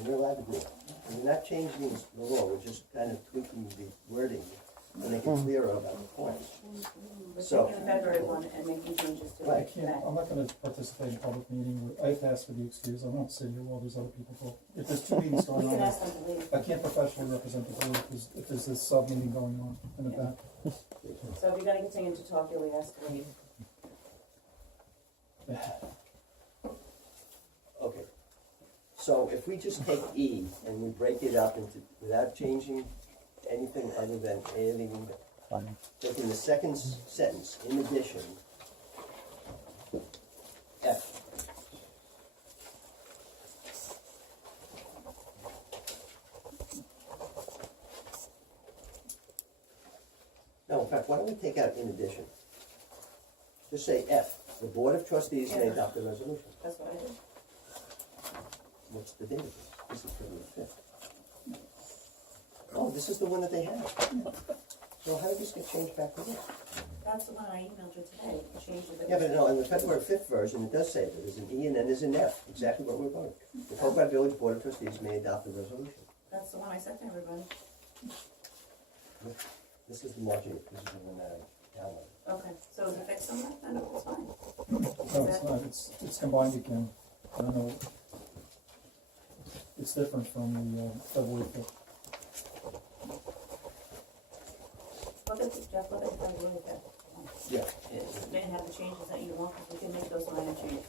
and you're allowed to do it. And we're not changing the law, we're just kind of tweaking the wording to make it clearer about the points. We're So- taking the February one and making changes to Right. it. I'm not gonna participate in a public meeting, I have to ask for the excuse, I won't sit here while there's other people talking. If there's two meetings We going can on, ask them to leave. I can't professionally represent the board if there's this sub-meeting going on in the back. So if you're gonna continue to talk, you'll be asked to leave. Okay. So if we just take E and we break it up into, without changing anything other than adding, taking the second sentence, in addition, F. No, in fact, why don't we take out in addition? Just say F, the Board of Trustees may adopt a resolution. That's what I did. What's the date of this? This is February 5th. Oh, this is the one that they have. So how did this get changed back to this? That's the one I emailed you today, the changes that. Yeah, but no, in the February 5th version, it does say that there's an E and then there's an F, exactly what we're voting. The Poquott Village Board of Trustees may adopt a resolution. That's the one I sent to everybody. This is the March 8th, this is the one that I downloaded. Okay, so is it fixed on that, then it's fine. No, it's not, it's combined again, I don't know. It's different from the, February 5th. Look at, Jeff, look at the February fifth. Yeah. It may have the changes that you want, because we can make those minor changes.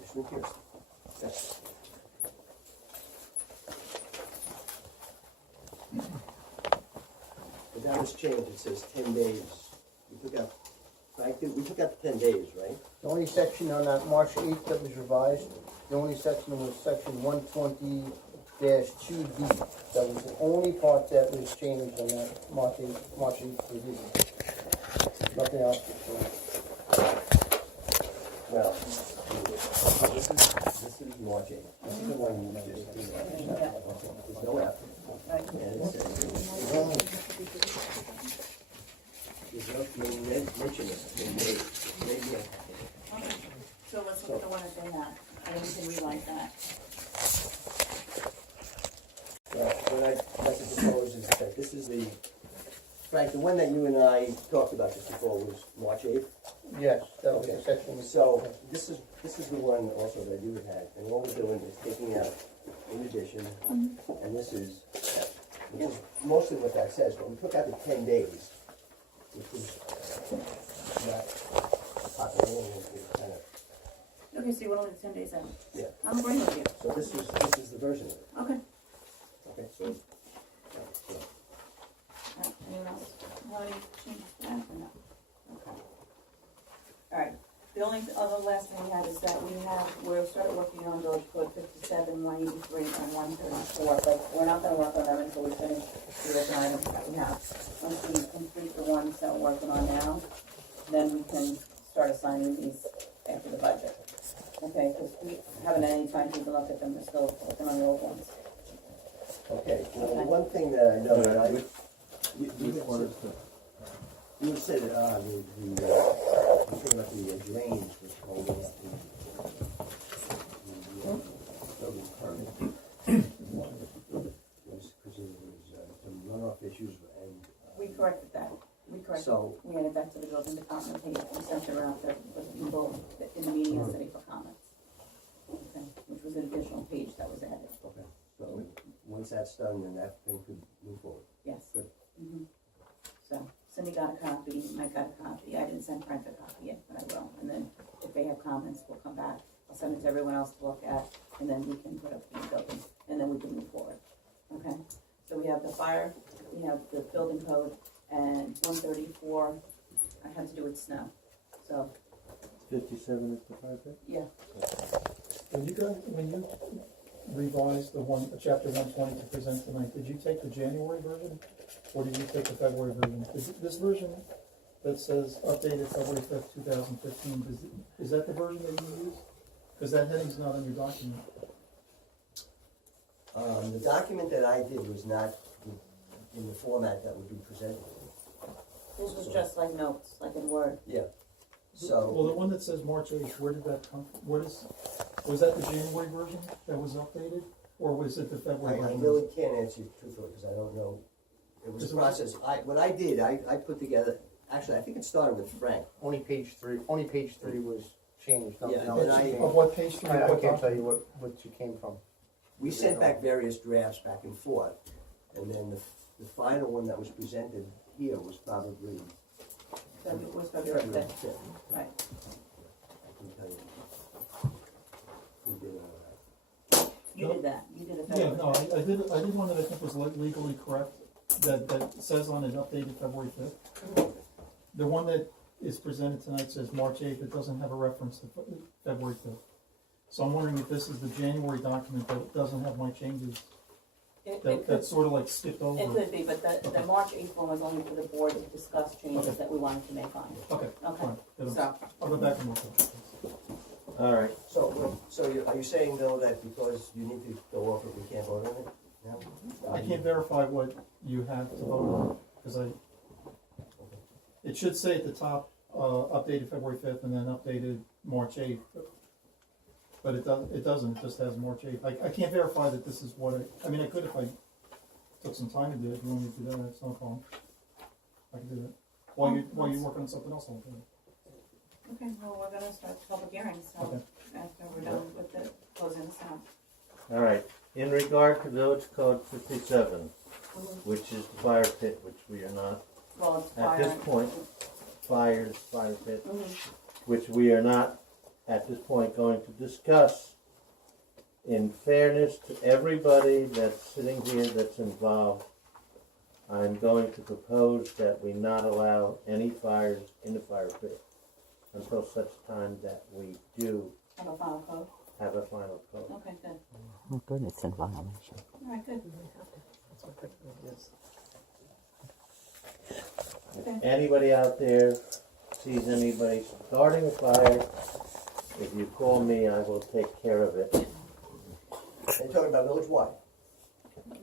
Just look here. Yes. But that was changed, it says 10 days. We took out, Frank, we took out the 10 days, right? The only section on that March 8th that was revised, the only section was section 120-2D. That was the only part that was changed on that March 8th revision. Nothing else was changed. Well, this is March 8th. This is the one you just did. There's no F. And it says, there's no mention of 10 days. Maybe Okay, so let's look at the one that they had, and then we can rewrite that. Well, what I'd like to propose is that this is the, Frank, the one that you and I talked about just before was March 8th. Yes, that was Okay. the section. So this is the one also that you had, and what we're doing is taking out in addition, and this is, which is mostly what that says, but we took out the 10 days, which was not popular, and it kind of, Okay, so you want only the 10 days out? yeah. I'm agreeing with you. So this is the version of it, Okay. okay, so. Alright, anyone else have any changes to that or no? Okay. Alright, the only other last thing we have is that we're started working on Village Code 57, 183, and 134, but we're not gonna work on them until we finish the other items that we have. Once we complete the ones that we're working on now, then we can start assigning these after the budget. Okay, because we haven't had any time to even look at them, we're still working on the old ones. Okay, well, the one thing that I know that you had said, the thing about the drains was holding up the building permit. Because there was some runoff issues and. We corrected that. So- We added that to the building department page, we sent it around to the people in the meeting yesterday for comments. Okay, which was an additional page that was added, Okay, so once that's done, then that thing could move forward. yes. Good. So Cindy got a copy, Mike got a copy, I didn't send Frank a copy yet, but I will, and then if they have comments, we'll come back. I'll send it to everyone else to look at, and then we can put up the building, and then we can move forward, okay? So we have the fire, we have the building code, and 134, I had to do with snow, so, 57 is the fire pit? yeah. When you revised chapter 120 to present tonight, did you take the January version, or did you take the February version? This version that says updated February 5th, 2015, is that the version that you use? Because that heading's not on your document. The document that I did was not in the format that would be presented. This was just like notes, like in Word. Yeah. Well, the So, one that says March 8th, where did that come from? Was that the January version that was updated, or was it the February I version? really can't answer you truthfully, because I don't know. It was a process, what I did, I put together, actually, I think it started with Frank. Only page three was changed, nothing Yeah, else and I- changed. Of what page three? I what can't tell you document? what you came from. We sent back various drafts back and forth, and then the final one that was presented here was probably It was February February 5th, 5th. right. I can tell you. Who did all that. You did that, you did a Yeah, February. no, I did one that I think was legally correct, that says on it updated February 5th. The one that is presented tonight says March 8th, it doesn't have a reference to February 5th. So I'm wondering if this is the January document that doesn't have my changes, It that could, sort of like skipped it over. could be, but the March 8th one was only for the board to discuss changes Okay. that we wanted to make on it. Okay, Okay. fine. Then So, I'll go back and look at it. All right, Are you saying, Bill, that because you need to go over it, we can't vote on it now? I can't verify what you have to vote on, because it should say at the top, updated February 5th and then updated March 8th. But it doesn't, it just has March 8th. I can't verify that this is what I mean, I could if I took some time to do it. If you want me to do that, it's no problem. I can do that. While you're working on something else, I'll do it. okay, well, we're gonna start the public hearing, so Okay. after we're done with the closing the sound. all right. In regard to Village Code 57, which is the fire pit, which we are not, Well, it's at fire. this point, fire pit, Mhm. which we are not, at this point, going to discuss. In fairness to everybody that's sitting here that's involved, I'm going to propose that we not allow any fires in the fire pit until such time that we do Have a final code, have a final code. okay, good, Oh, good, it's in violation. alright, good. Okay. Anybody out there sees anybody starting a fire, if you call me, I will take care of it. They're talking about village-wide.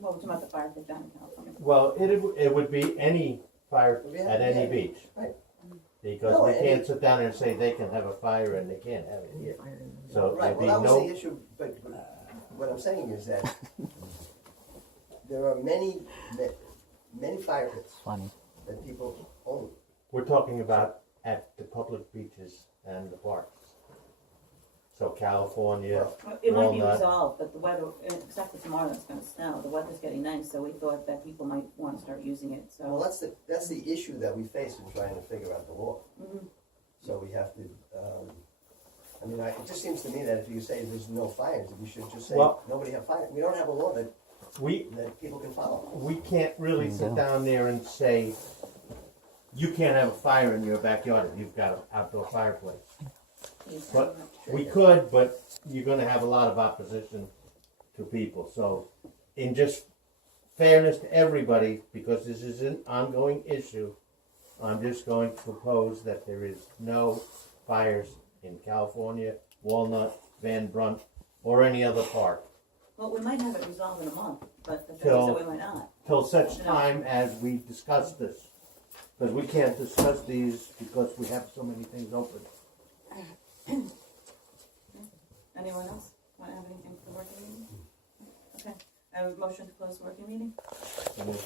Well, we're talking about the fire pit down in California. Well, it would be any fire at any beach. Right. Because No, we and- can't sit down and say they can have a fire and they can't have it here. So Right, there'd be well, that was the no, issue, but what I'm saying is that there are many fire pits Funny. that people own. we're talking about at the public beaches and the parks. So California, Well, it might be Walnut. resolved, but the weather, except for tomorrow it's gonna snow, the weather's getting nice, so we thought that people might wanna start using it, Well, so. that's the issue that we face in trying to figure out the law. Mhm. So we have to, it just seems to me that if you say there's no fires, you should just say, Well- nobody have fire. We don't have a law that we people can follow. we can't really sit No. down there and say, you can't have a fire in your backyard if you've got an outdoor fireplace. But we could, but you're gonna have a lot of opposition to people, so in just fairness to everybody, because this is an ongoing issue, I'm just going to propose that there is no fires in California, Walnut, Van Brunt, or any other park, Well, we might have it resolved in a month, but the thing is Till- that we might not. till such time as we discuss this. Because we can't discuss these because we have so many things open. Anyone else wanna have anything for the working meeting? Okay, I have a motion to close the working meeting, So we'll-